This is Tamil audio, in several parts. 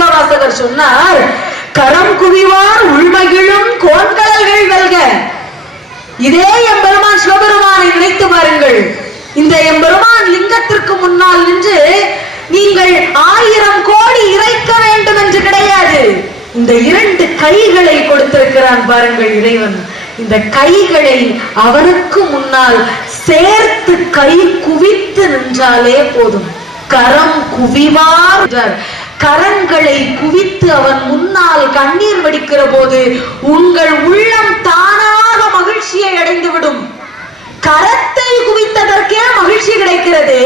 மாணிக்கவாசகர் சொன்னார், கரம் குவிவார் உள்மகிழும் கோன்கடல்கள் வெல்க. இதே எம்பெருமான் சிவபெருமானை நினைத்து பாருங்கள். இந்த எம்பெருமான் லிங்கத்திற்கு முன்னால் நின்று நீங்கள் 1000 கோடி இறைக்க வேண்டும் என்று கிடையாது. இந்த 2 கைகளை கொடுத்திருக்கிறான் பாருங்கள் இறைவன். இந்த கைகளை அவனுக்கு முன்னால் சேர்த்து கை குவித்து நின்றாலே போதும். கரம் குவிவார் என்றார். கரங்களை குவித்து அவன் முன்னால் கண்ணீர் வடிக்கிற போது உங்கள் உள்ளம் தானாக மகிழ்ச்சியை அடைந்துவிடும். கரத்தை குவித்ததற்கே மகிழ்ச்சி கிடைக்கிறதே,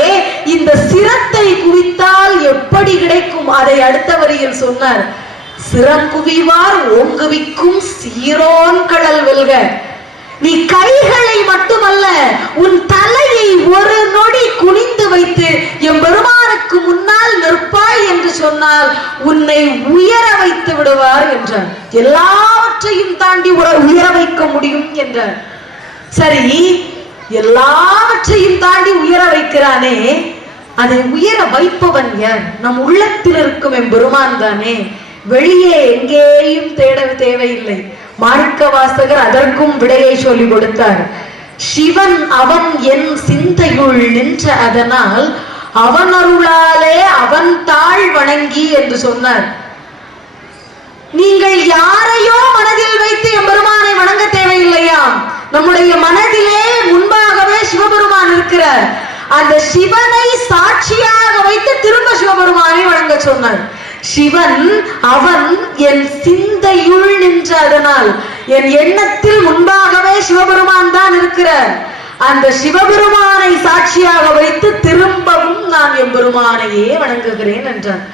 இந்த சிரத்தை குவித்தால் எப்படி கிடைக்கும்? அதை அடுத்த வரியில் சொன்னார், சிரம் குவிவார் ஓங்குவிக்கும் சீரோன் கடல் வெல்க. நீ கைகளை மட்டுமல்ல, உன் தலையை ஒரு நொடி குனிந்து வைத்து என் பெருமானுக்கு முன்னால் நிற்பாய் என்று சொன்னால் உன்னை உயர வைத்து விடுவார் என்றார். எல்லாவற்றையும் தாண்டி உயர வைக்க முடியும் என்றார். சரி, எல்லாவற்றையும் தாண்டி உயர வைக்கிறானே, அதை உயர வைப்பவன் யார்? நம் உள்ளத்தில் இருக்கும் என் பெருமான் தானே. வெளியே எங்கேயும் தேட தேவையில்லை. மாணிக்கவாசகர் அதற்கும் விடையை சொல்லி கொடுத்தார். சிவன் அவன் என் சிந்தையுள் நின்ற அதனால் அவன் அருளாலே அவன் தாழ் வணங்கி என்று சொன்னார். நீங்கள் யாரையோ மனதில் வைத்து எம்பெருமானை வணங்க தேவையில்லையா? நம்முடைய மனதிலே முன்பாகவே சிவபெருமான் இருக்கிறார். அந்த சிவனை சாட்சியாக வைத்து திரும்ப சிவபெருமானை வணங்க சொன்னார். சிவன் அவன் என் சிந்தையுள் நின்ற அதனால், என் எண்ணத்தில் முன்பாகவே சிவபெருமான் தான் இருக்கிறார். அந்த சிவபெருமானை சாட்சியாக வைத்து திரும்பவும் நான் எம்பெருமானையே வணங்குகிறேன் என்றார்.